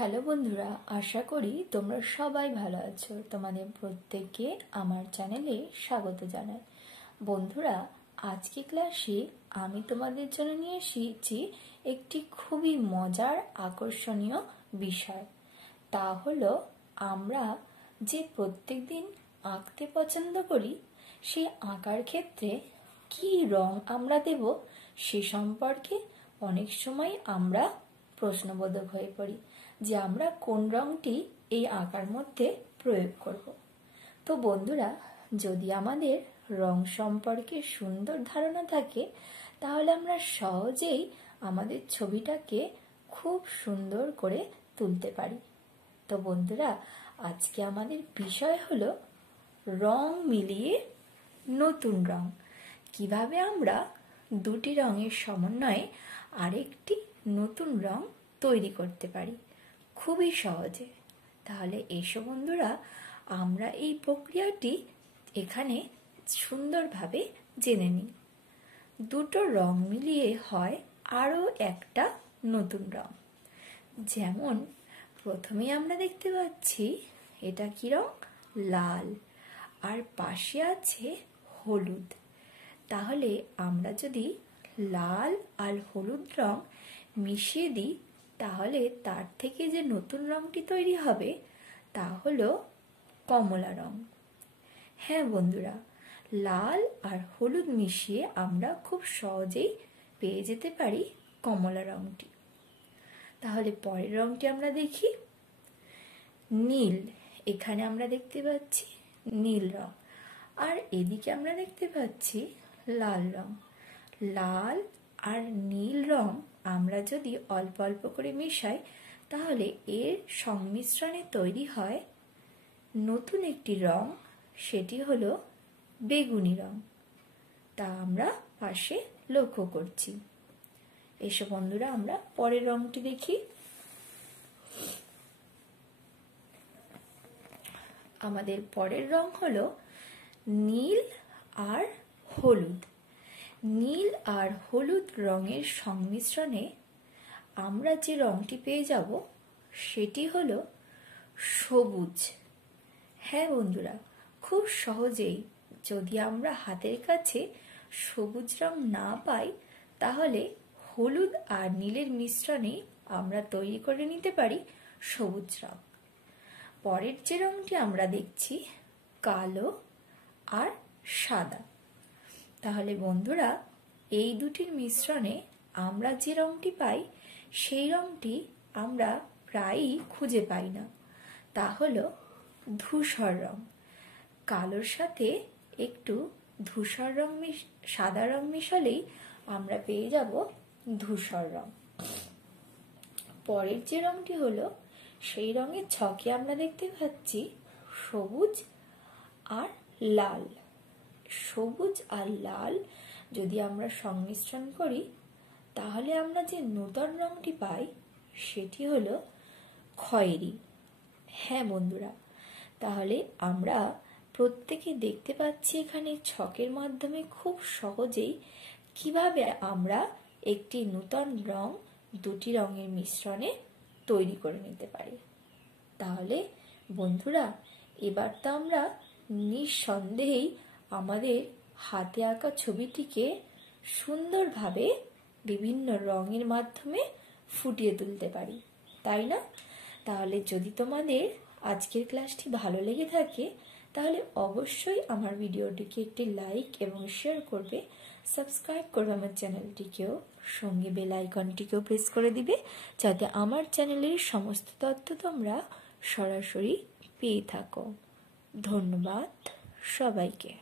Hello বন্ধুরা, আশা করি তোমরা সবাই ভালো আছো। তোমাদের প্রত্যেককে আমার চ্যানেলে স্বাগত জানাই। বন্ধুরা, আজকে ক্লাসে আমি তোমাদের জন্য নিয়ে এসেছি একটি খুবই মজার আকর্ষণীয় বিষয়। তা হলো আমরা যে প্রত্যেকদিন আঁকতে পছন্দ করি, সেই আঁকার ক্ষেত্রে কি রং আমরা দেব সে সম্পর্কে অনেক সময় আমরা প্রশ্নবোধক হয়ে পড়ি যে আমরা কোন রংটি এই আঁকার মধ্যে প্রয়োগ করব। তো বন্ধুরা, যদি আমাদের রং সম্পর্কে সুন্দর ধারণা থাকে, তাহলে আমরা সহজেই আমাদের ছবিটাকে খুব সুন্দর করে তুলতে পারি। তো বন্ধুরা, আজকে আমাদের বিষয় হলো রং মিলিয়ে নতুন রং। কিভাবে আমরা দুটি রঙের সমন্বয়ে আরেকটি নতুন রং তৈরি করতে পারি খুবই সহজে। তাহলে এসো বন্ধুরা, আমরা এই প্রক্রিয়াটি এখানে সুন্দরভাবে জেনে নিই। দুটো রং মিলিয়ে হয় আরও একটা নতুন রং। যেমন প্রথমেই আমরা দেখতে পাচ্ছি এটা কি রং? লাল, আর পাশে আছে হলুদ। তাহলে আমরা যদি লাল আর হলুদ রং মিশিয়ে দিই, তাহলে তার থেকে যে নতুন রংটি তৈরি হবে তা হলো কমলা রং। হ্যাঁ বন্ধুরা, লাল আর হলুদ মিশিয়ে আমরা খুব সহজেই পেয়ে যেতে পারি কমলা রংটি। তাহলে পরের রংটি আমরা দেখি নীল। এখানে আমরা দেখতে পাচ্ছি নীল রং, আর এদিকে আমরা দেখতে পাচ্ছি লাল রং। লাল আর নীল রং আমরা যদি অল্প অল্প করে মেশাই, তাহলে এর সংমিশ্রণে তৈরি হয় নতুন একটি রং, সেটি হলো বেগুনি রং। তা আমরা পাশে লক্ষ্য করছি। এসো বন্ধুরা, আমরা পরের রংটি দেখি। আমাদের পরের রং হলো নীল আর হলুদ। নীল আর হলুদ রঙের সংমিশ্রণে আমরা যে রংটি পেয়ে যাব সেটি হলো সবুজ। হ্যাঁ বন্ধুরা, খুব সহজেই যদি আমরা হাতের কাছে সবুজ রং না পাই, তাহলে হলুদ আর নীলের মিশ্রণে আমরা তৈরি করে নিতে পারি সবুজ রং। পরের যে রংটি আমরা দেখছি কালো আর সাদা। তাহলে বন্ধুরা, এই দুটির মিশ্রণে আমরা যে রংটি পাই সেই রংটি আমরা প্রায়ই খুঁজে পাই না। তা হলো ধূসর রং। কালোর সাথে একটু ধূসর রং সাদা রং মিশালেই আমরা পেয়ে যাব ধূসর রং। পরের যে রংটি হলো, সেই রঙের ছকে আমরা দেখতে পাচ্ছি সবুজ আর লাল। সবুজ আর লাল যদি আমরা সংমিশ্রণ করি, তাহলে আমরা যে নতুন রংটি পাই সেটি হলো খয়েরি। হ্যাঁ বন্ধুরা, তাহলে আমরা প্রত্যেকে দেখতে পাচ্ছি এখানে ছকের মাধ্যমে খুব সহজেই কিভাবে আমরা একটি নতুন রং দুটি রঙের মিশ্রণে তৈরি করে নিতে পারি। তাহলে বন্ধুরা, এবার তো আমরা নিঃসন্দেহেই আমাদের হাতে আঁকা ছবিটিকে সুন্দরভাবে বিভিন্ন রঙের মাধ্যমে ফুটিয়ে তুলতে পারি, তাই না? তাহলে যদি তোমাদের আজকের ক্লাসটি ভালো লেগে থাকে, তাহলে অবশ্যই আমার ভিডিওটিকে একটি লাইক এবং শেয়ার করবে, সাবস্ক্রাইব করবে আমার চ্যানেলটিকেও, সঙ্গে বেল আইকনটিকেও প্রেস করে দিবে, যাতে আমার চ্যানেলের সমস্ত তথ্য তোমরা সরাসরি পেয়ে থাকো। ধন্যবাদ সবাইকে।